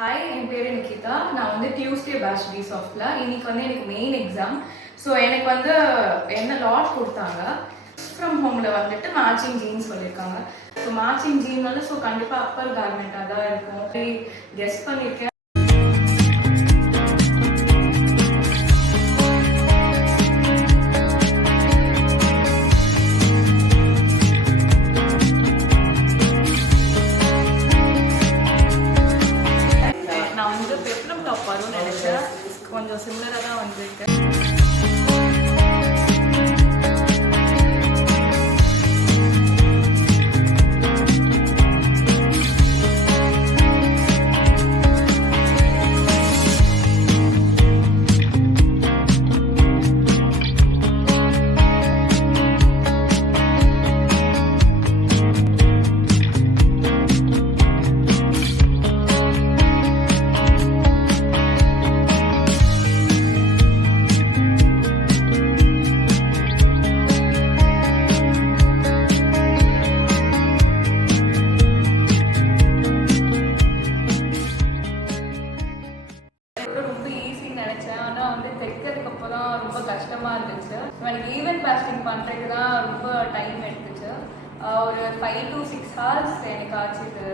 Hi, என் பேர் நிகிதா. நான் வந்து டியூஸ்டே பேட்ச் டி சாஃப்ட்ல இன்னைக்கு வந்து எனக்கு மெயின் எக்ஸாம். ஸோ எனக்கு வந்து என்ன லாட் கொடுத்தாங்க. ஃப்ரம் ஹோமில் வந்துட்டு மேட்சிங் ஜீன்ஸ் சொல்லியிருக்காங்க. ஸோ மேட்சிங் ஜீன் வந்து ஸோ கண்டிப்பாக அப்பர் கார்மெண்ட்டாக தான் இருக்கும். கெஸ் பண்ணியிருக்கேன். நான் வந்து பெப்ரம் டாப் வரும்னு நினைச்சேன். கொஞ்சம் சிமிலராக தான் வந்திருக்கு. நினைச்சேன். ஆனால் வந்து தைக்கிறதுக்கு அப்போ தான் ரொம்ப கஷ்டமாக இருந்துச்சு. எனக்கு ஈவென்ட் பேஸ்டிங் பண்ணுறதுக்கு தான் ரொம்ப டைம் எடுத்துச்சு. ஒரு 5 to 6 hours எனக்கு ஆச்சு இது